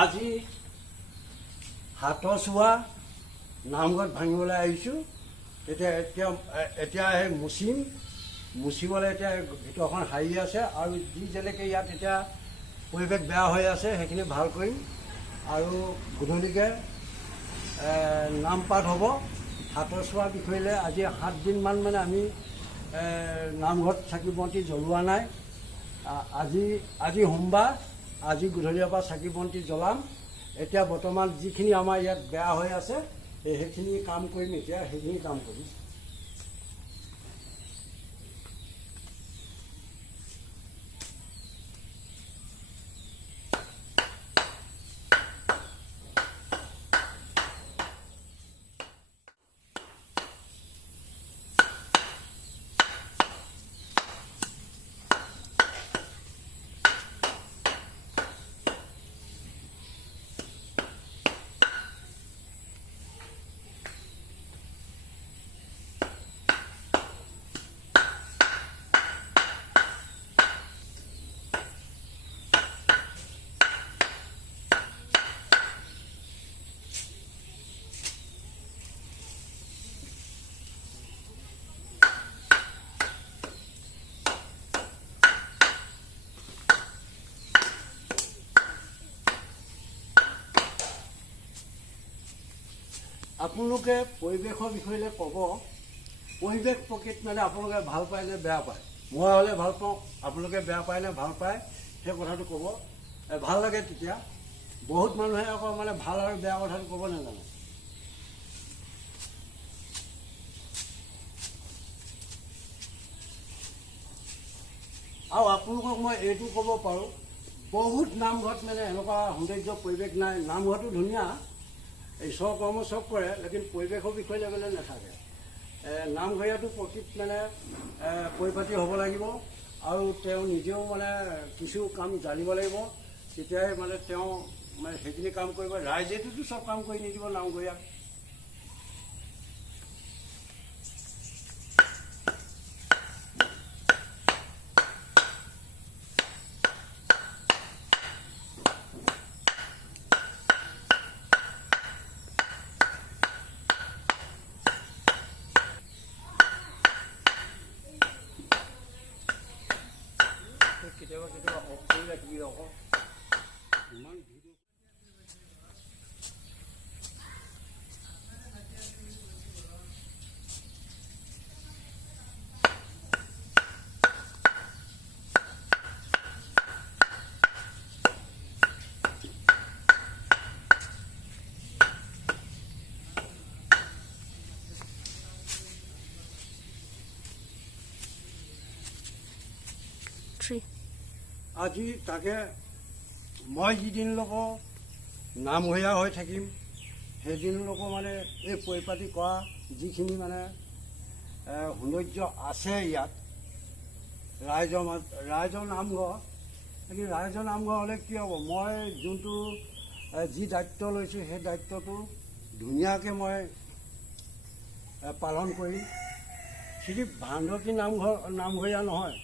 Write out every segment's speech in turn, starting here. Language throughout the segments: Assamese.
আজি হাতৰ চোৱা নামঘৰত ভাঙিবলৈ আহিছোঁ। এতিয়া সেই মুচিবলৈ এতিয়া ভিতৰখন সাৰি আছে আৰু যি যেনেকৈ ইয়াত এতিয়া পৰিৱেশ বেয়া হৈ আছে সেইখিনি ভাল কৰিম আৰু গধূলিকৈ নামপাঠ হ'ব। হাতৰ চোৱা বিষয়লৈ আজি 7 দিনমান মানে আমি নামঘৰত চাকি বন্তি জ্বলোৱা নাই। আজি সোমবাৰ, আজি গধূলিৰ পৰা চাকি বন্তি জ্বলাম। এতিয়া বৰ্তমান যিখিনি আমাৰ ইয়াত বেয়া হৈ আছে সেইখিনি কাম কৰিম। এতিয়া সেইখিনি কাম কৰিম। আপোনালোকে পৰিৱেশৰ বিষয়লৈ ক'ব। পৰিৱেশ প্ৰকৃতি মানে আপোনালোকে ভাল পায় নে বেয়া পায়? মই হ'লে ভাল পাওঁ, আপোনালোকে বেয়া পায় নে ভাল পায় সেই কথাটো ক'ব। ভাল লাগে তেতিয়া। বহুত মানুহে আকৌ মানে ভাল আৰু বেয়া কথাটো ক'ব নাজানে। আৰু আপোনালোকক মই এইটো ক'ব পাৰোঁ, বহুত নামঘৰত মানে এনেকুৱা সৌন্দৰ্য পৰিৱেশ নাই। নামঘৰটো ধুনীয়া, ঈশ্বৰ কৰ্ম চব কৰে, লেকিন পৰিৱেশৰ বিষয়লৈ মানে নাথাকে। নামঘৰীয়াটো প্ৰকৃত মানে পৰিপাটি হ'ব লাগিব আৰু তেওঁ নিজেও মানে কিছু কাম জানিব লাগিব। তেতিয়াই মানে তেওঁ মানে সেইখিনি কাম কৰিব। ৰাইজেটোতো চব কাম কৰি নিদিব নামঘৰীয়াক। কেতিয়াবা অফ কৰি ৰাখিবি আকৌ, ইমান ভিডিঅ'। আজি তাকে মই যিদিনলৈকে নামঘৰীয়া হৈ থাকিম সেইদিনলৈকে মানে এই পৰিপাটি কৰা যিখিনি মানে সৌন্দৰ্য আছে ইয়াত ৰাইজৰ নামঘৰ। কিন্তু ৰাইজৰ নামঘৰ হ'লে কি হ'ব, মই যোনটো যি দায়িত্ব লৈছোঁ সেই দায়িত্বটো ধুনীয়াকৈ মই পালন কৰিম। সিদি বান্ধৱী নামঘৰীয়া নহয়,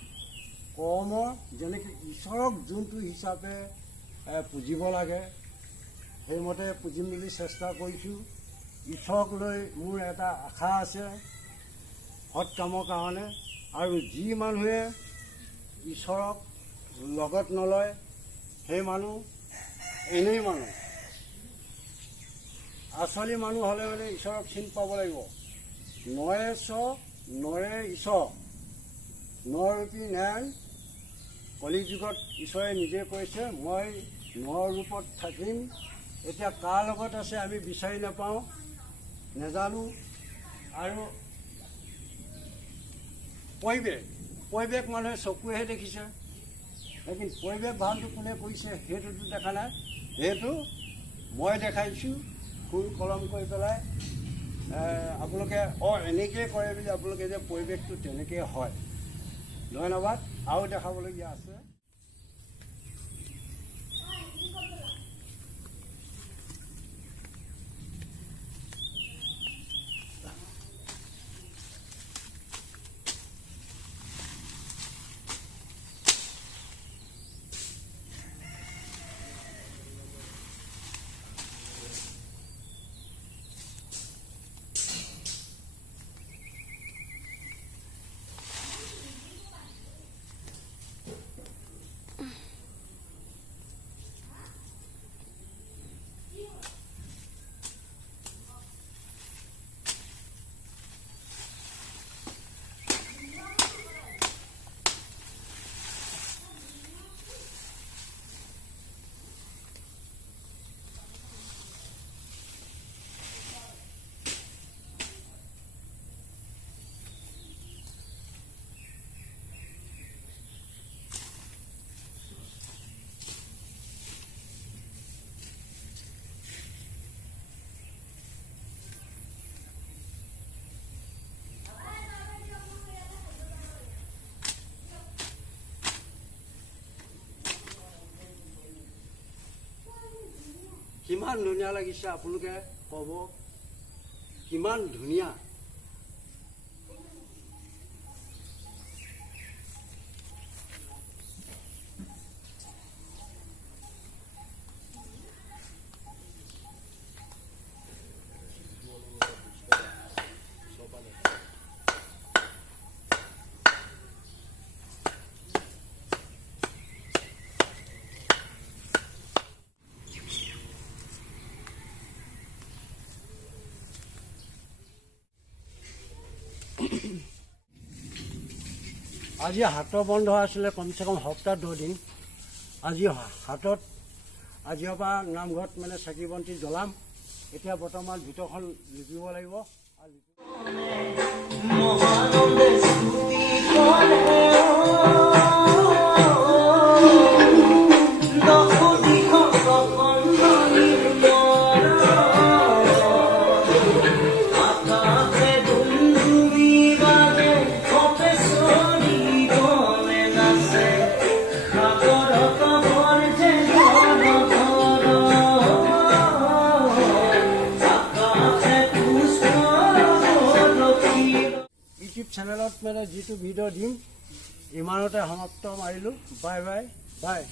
কৰ্ম যেনেকৈ ঈশ্বৰক যোনটো হিচাপে পুজিব লাগে সেইমতে পুজিম বুলি চেষ্টা কৰিছোঁ। ঈশ্বৰক লৈ মোৰ এটা আশা আছে সৎ কামৰ কাৰণে। আৰু যি মানুহে ঈশ্বৰক লগত নলয় সেই মানুহ এনেই মানুহ। আচলি মানুহ হ'লে মানে ঈশ্বৰক চিনি পাব লাগিব। নৰে নৰে ঈশ্বৰ, নৰূপী ন্যায়। কলি যুগত ঈশ্বৰে নিজে কৈছে মই নৰ ৰূপত থাকিম। এতিয়া কাৰ লগত আছে আমি বিচাৰি নাপাওঁ, নেজানো। আৰু পৰিৱেশ মানুহে চকুৱেহে দেখিছে, লেকিন পৰিৱেশ ভালটো কোনে কৰিছে সেইটোতো দেখা নাই। সেইটো মই দেখাইছোঁ ফুল কলম কৰি পেলাই। আপোনালোকে এনেকৈয়ে কৰে বুলি আপোনালোকে যে পৰিৱেশটো তেনেকৈ হয়। ধন্যবাদ। আৰু দেখাবলগীয়া আছে। ইমান ধুনীয়া লাগিছে, আপোনালোকে ক'ব কিমান ধুনীয়া। আজি হাতৰ বন্ধ আছিলে কমচে কম সপ্তাহ 2 দিন। আজি হাতত আজিৰ পৰা নামঘৰত মানে চাকি বন্তি জ্বলাম। এতিয়া বৰ্তমান ভিতৰখন লিপিব লাগিব। ইউটিউব চেনেলত মানে যিটো ভিডিঅ' দিম ইমানতে সমাপ্ত মাৰিলোঁ। Bye bye bye.